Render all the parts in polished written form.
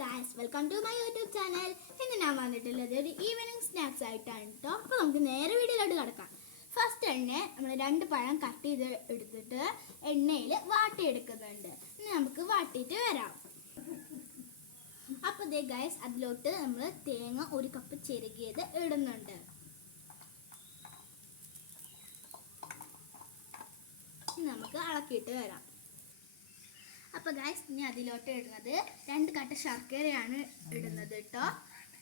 Guys, welcome to my YouTube channel. ഇന്ന് ഞാൻ വന്നിട്ടുള്ളത് ഒരു ഈവനിങ് സ്നാക്സ് ആയിട്ടാണ് കേട്ടോ. അപ്പോൾ നമുക്ക് നേരെ വീഡിയോയിലോട്ട് കിടക്കാം. ഫസ്റ്റ് തന്നെ നമ്മൾ 2 പഴം കട്ട് ചെയ്ത് എടുത്തിട്ട് എണ്ണയിൽ വാട്ടിയെടുക്കുന്നുണ്ട്. ഇനി നമുക്ക് വാട്ടിയിട്ട് വരാം. അപ്പോൾ ദേ ഗൈസ്, അതിലോട്ട് നമ്മൾ തേങ്ങ 1 കപ്പ് ചിരകിയത് ഇടുന്നുണ്ട്. നമുക്ക് ഇളക്കിയിട്ട് വരാം. അപ്പോൾ ഗൈസ്, ഇനി അതിലോട്ട് ഇടുന്നത് 2 കട്ട ശർക്കരയാണ് ഇടുന്നത് കേട്ടോ.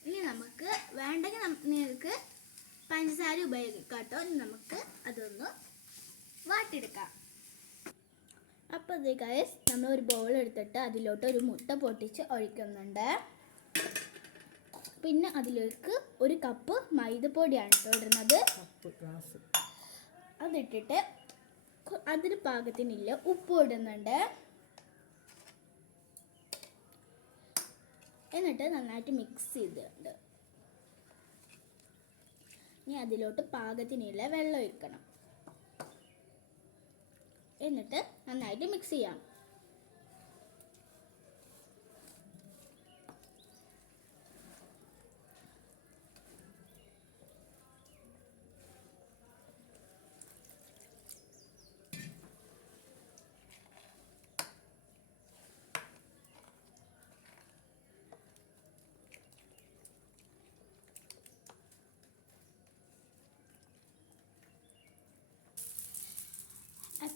ഇനി നമുക്ക് വേണ്ടെങ്കിൽ നിങ്ങൾക്ക് പഞ്ചസാര ഉപയോഗിക്കാം കേട്ടോ. ഇനി നമുക്ക് അതൊന്ന് വാട്ടിയെടുക്കാം. അപ്പോൾ ഇത് ഗൈസ്, നമ്മൾ ഒരു ബൗൾ എടുത്തിട്ട് അതിലോട്ട് ഒരു മുട്ട പൊട്ടിച്ച് ഒഴിക്കുന്നുണ്ട്. പിന്നെ അതിലേക്ക് 1 കപ്പ് മൈദപ്പൊടിയാണ് കേട്ടോ ഇടുന്നത്. അതിട്ടിട്ട് അതിന് പാകത്തിനില്ല ഉപ്പ് ഇടുന്നുണ്ട്. എന്നിട്ട് നന്നായിട്ട് മിക്സ് ചെയ്തിട്ടുണ്ട്. ഇനി അതിലോട്ട് പാകത്തിനുള്ള വെള്ളം ഒഴിക്കണം. എന്നിട്ട് നന്നായിട്ട് മിക്സ് ചെയ്യാം.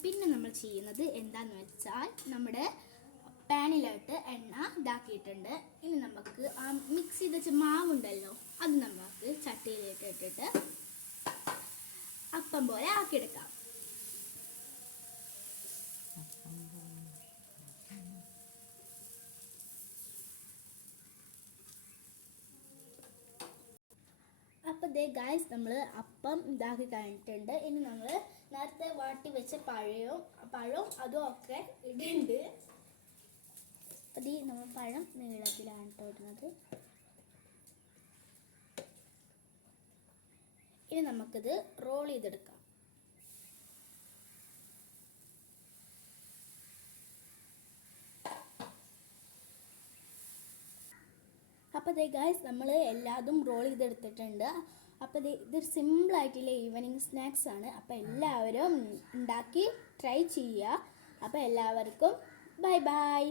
പിന്നെ നമ്മൾ ചെയ്യുന്നത് എന്താന്ന് വെച്ചാൽ, നമ്മുടെ പാനിലോട്ട് എണ്ണ ഇതാക്കിയിട്ടുണ്ട്. ഇനി നമുക്ക് ആ മിക്സ് ചെയ്ത് വെച്ച മാവുണ്ടല്ലോ, അത് നമുക്ക് ചട്ടിയിലേക്ക് ഇട്ടിട്ട് അപ്പം പോലെ ആക്കിയെടുക്കാം. അപ്പോൾ ദേ ഗൈസ്, നമ്മൾ അപ്പം ഇതാക്കി കഴിഞ്ഞിട്ടുണ്ട്. ഇനി നമ്മൾ നേരത്തെ വാട്ടി വെച്ച പഴവും അതും ഒക്കെ ഇടുന്നുണ്ട്. അത് നമ്മൾ പഴം നീളത്തിലാണ് ഇടുന്നത്. ഇനി നമുക്കിത് റോൾ ചെയ്തെടുക്കാം. അപ്പോൾ ദേ ഗൈസ്, നമ്മൾ എല്ലാതും റോൾ ചെയ്തെടുത്തിട്ടുണ്ട്. അപ്പോൾ ഇതൊരു സിമ്പിളായിട്ടുള്ള ഈവനിങ് സ്നാക്സ് ആണ്. അപ്പോൾ എല്ലാവരും ഉണ്ടാക്കി ട്രൈ ചെയ്യുക. അപ്പോൾ എല്ലാവർക്കും ബൈ ബൈ.